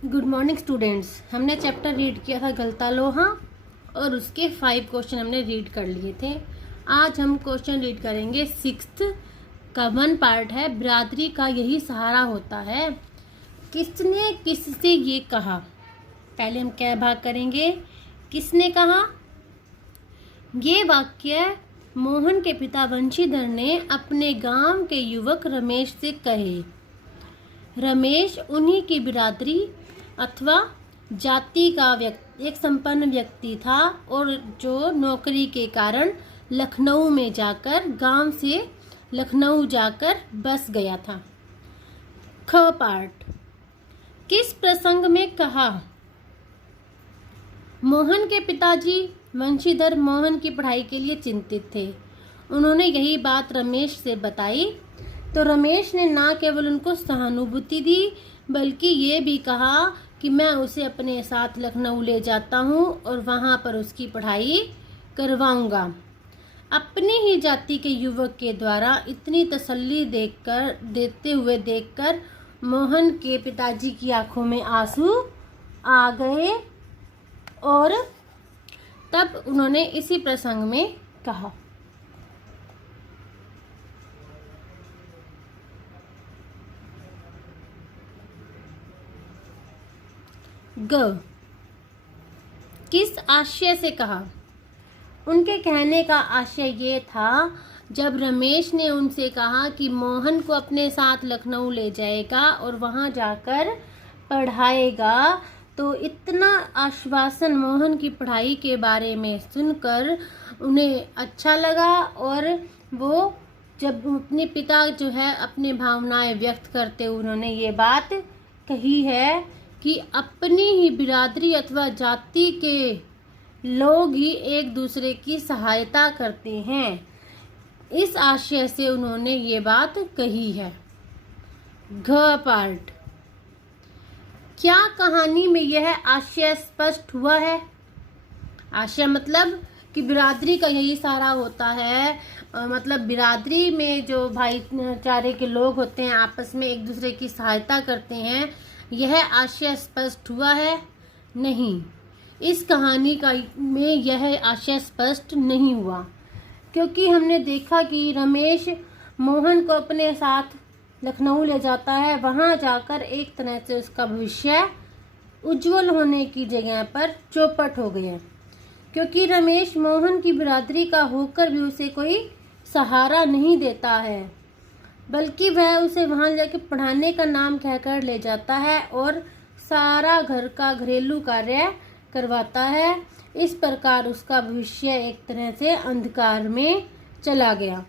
Good morning students. हमने chapter read किया था गलता लोहा और उसके 5 क्वेश्चन हमने रीड कर लिए थे। आज हम क्वेश्चन रीड करेंगे 6th का 1 पार्ट है, बिरादरी का यही सहारा होता है। किसने किससे ये कहा? पहले हम क्या भाग करेंगे, किसने कहा। ये वाक्य मोहन के पिता वंशीधर ने अपने गांव के युवक रमेश से कहे। रमेश उन्हीं की बिरादरी अथवा जाति का एक संपन्न व्यक्ति था और जो नौकरी के कारण लखनऊ में जाकर गांव से लखनऊ जाकर बस गया था। ख पार्ट, किस प्रसंग में कहा? मोहन के पिताजी वंशीधर मोहन की पढ़ाई के लिए चिंतित थे। उन्होंने यही बात रमेश से बताई तो रमेश ने न केवल उनको सहानुभूति दी बल्कि ये भी कहा कि मैं उसे अपने साथ लखनऊ ले जाता हूँ और वहाँ पर उसकी पढ़ाई करवाऊँगा। अपनी ही जाति के युवक के द्वारा इतनी तसल्ली देते हुए देखकर मोहन के पिताजी की आंखों में आंसू आ गए और तब उन्होंने इसी प्रसंग में कहा। ग, किस आशय से कहा? उनके कहने का आशय ये था, जब रमेश ने उनसे कहा कि मोहन को अपने साथ लखनऊ ले जाएगा और वहां जाकर पढ़ाएगा, तो इतना आश्वासन मोहन की पढ़ाई के बारे में सुनकर उन्हें अच्छा लगा और वो जब अपने पिता जो है अपने भावनाएं व्यक्त करते उन्होंने ये बात कही है कि अपनी ही बिरादरी अथवा जाति के लोग ही एक दूसरे की सहायता करते हैं। इस आशय से उन्होंने ये बात कही है। घ पार्ट, क्या कहानी में यह आशय स्पष्ट हुआ है? आशय मतलब कि बिरादरी का यही सहारा होता है, मतलब बिरादरी में जो भाईचारे के लोग होते हैं आपस में एक दूसरे की सहायता करते हैं, यह आशय स्पष्ट हुआ है? नहीं, इस कहानी में यह आशय स्पष्ट नहीं हुआ, क्योंकि हमने देखा कि रमेश मोहन को अपने साथ लखनऊ ले जाता है। वहां जाकर एक तरह से उसका भविष्य उज्जवल होने की जगह पर चौपट हो गया, क्योंकि रमेश मोहन की बिरादरी का होकर भी उसे कोई सहारा नहीं देता है, बल्कि वह उसे वहां जाके पढ़ाने का नाम कहकर ले जाता है और सारा घर का घरेलू कार्य करवाता है। इस प्रकार उसका भविष्य एक तरह से अंधकार में चला गया।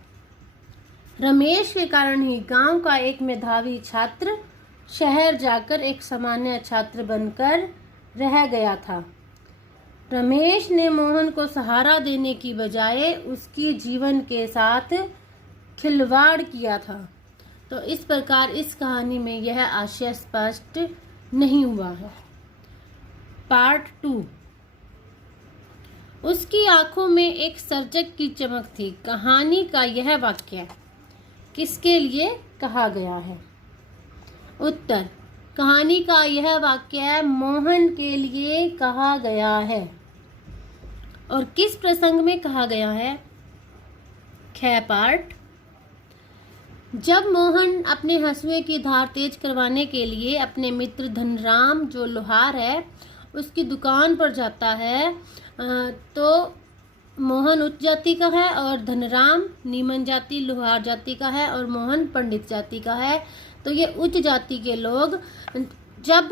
रमेश के कारण ही गांव का एक मेधावी छात्र शहर जाकर एक सामान्य छात्र बनकर रह गया था। रमेश ने मोहन को सहारा देने की बजाय उसकी जीवन के साथ खिलवाड़ किया था। तो इस प्रकार इस कहानी में यह आशय स्पष्ट नहीं हुआ है। पार्ट 2, उसकी आंखों में एक सर्जक की चमक थी। कहानी का यह वाक्य किसके लिए कहा गया है? उत्तर, कहानी का यह वाक्य मोहन के लिए कहा गया है। और किस प्रसंग में कहा गया है? ख पार्ट, जब मोहन अपने हंसुए की धार तेज करवाने के लिए अपने मित्र धनराम जो लोहार है उसकी दुकान पर जाता है, तो मोहन उच्च जाति का है और धनराम नीमन जाति लोहार जाति का है और मोहन पंडित जाति का है। तो ये उच्च जाति के लोग जब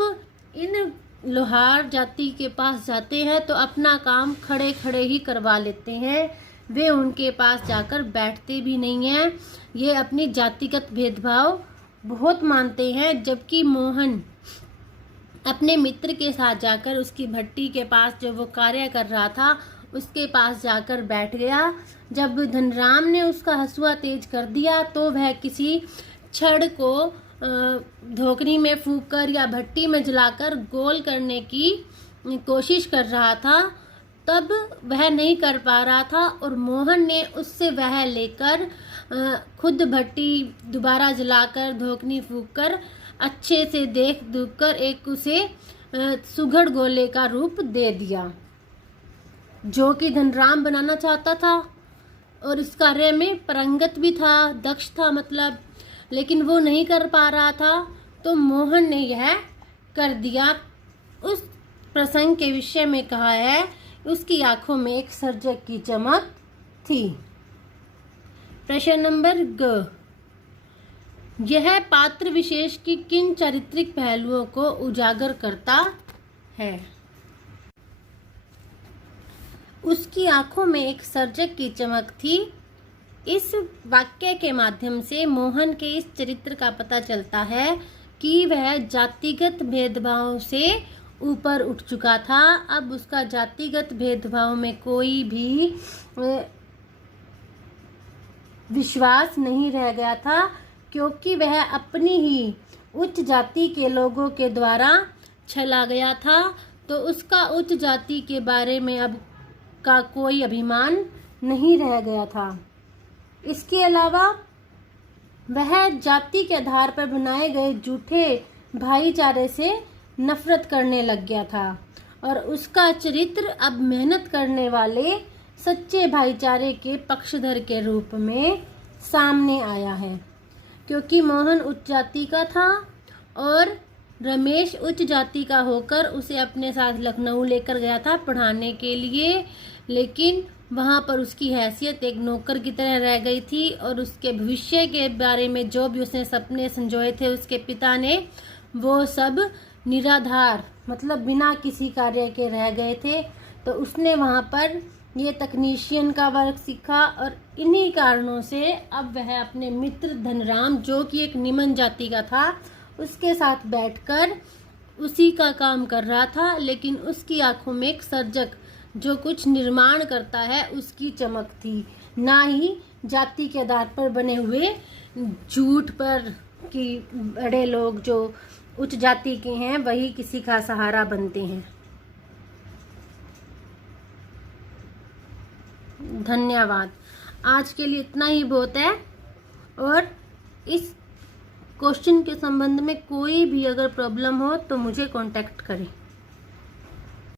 इन लोहार जाति के पास जाते हैं तो अपना काम खड़े खड़े ही करवा लेते हैं। वे उनके पास जाकर बैठते भी नहीं हैं। ये अपनी जातिगत भेदभाव बहुत मानते हैं, जबकि मोहन अपने मित्र के साथ जाकर उसकी भट्टी के पास जो वो कार्य कर रहा था उसके पास जाकर बैठ गया। जब धनराम ने उसका हंसुआ तेज कर दिया तो वह किसी छड़ को धोकनी में फूंककर या भट्टी में जलाकर गोल करने की कोशिश कर रहा था, तब वह नहीं कर पा रहा था और मोहन ने उससे वह लेकर खुद भट्टी दोबारा जलाकर धोकनी फूंककर अच्छे से देख दुख कर एक उसे सुघड़ गोले का रूप दे दिया, जो कि धनराम बनाना चाहता था और इस कार्य में पारंगत भी था, दक्ष था मतलब, लेकिन वो नहीं कर पा रहा था, तो मोहन ने यह कर दिया। उस प्रसंग के विषय में कहा है, उसकी आंखों में एक सर्जक की चमक थी। प्रश्न नंबर ग, यह पात्र विशेष की किन चारित्रिक पहलुओं को उजागर करता है? उसकी आंखों में एक सर्जक की चमक थी। इस वाक्य के माध्यम से मोहन के इस चरित्र का पता चलता है कि वह जातिगत भेदभाव से ऊपर उठ चुका था। अब उसका जातिगत भेदभाव में कोई भी विश्वास नहीं रह गया था, क्योंकि वह अपनी ही उच्च जाति के लोगों के द्वारा छला गया था। तो उसका उच्च जाति के बारे में अब का कोई अभिमान नहीं रह गया था। इसके अलावा वह जाति के आधार पर बनाए गए झूठे भाईचारे से नफरत करने लग गया था और उसका चरित्र अब मेहनत करने वाले सच्चे भाईचारे के पक्षधर के रूप में सामने आया है। क्योंकि मोहन उच्च जाति का था और रमेश उच्च जाति का होकर उसे अपने साथ लखनऊ लेकर गया था पढ़ाने के लिए, लेकिन वहाँ पर उसकी हैसियत एक नौकर की तरह रह गई थी और उसके भविष्य के बारे में जो भी उसने सपने संजोए थे उसके पिता ने, वो सब निराधार मतलब बिना किसी कार्य के रह गए थे। तो उसने वहाँ पर ये तकनीशियन का वर्क सीखा और इन्हीं कारणों से अब वह अपने मित्र धनराम, जो कि एक निम्न जाति का था, उसके साथ बैठकर उसी का काम कर रहा था। लेकिन उसकी आंखों में एक सर्जक जो कुछ निर्माण करता है उसकी चमक थी, ना ही जाति के आधार पर बने हुए झूठ पर कि बड़े लोग जो उच्च जाति के हैं वही किसी का सहारा बनते हैं। धन्यवाद। आज के लिए इतना ही बहुत है और इस क्वेश्चन के संबंध में कोई भी अगर प्रॉब्लम हो तो मुझे कांटेक्ट करें।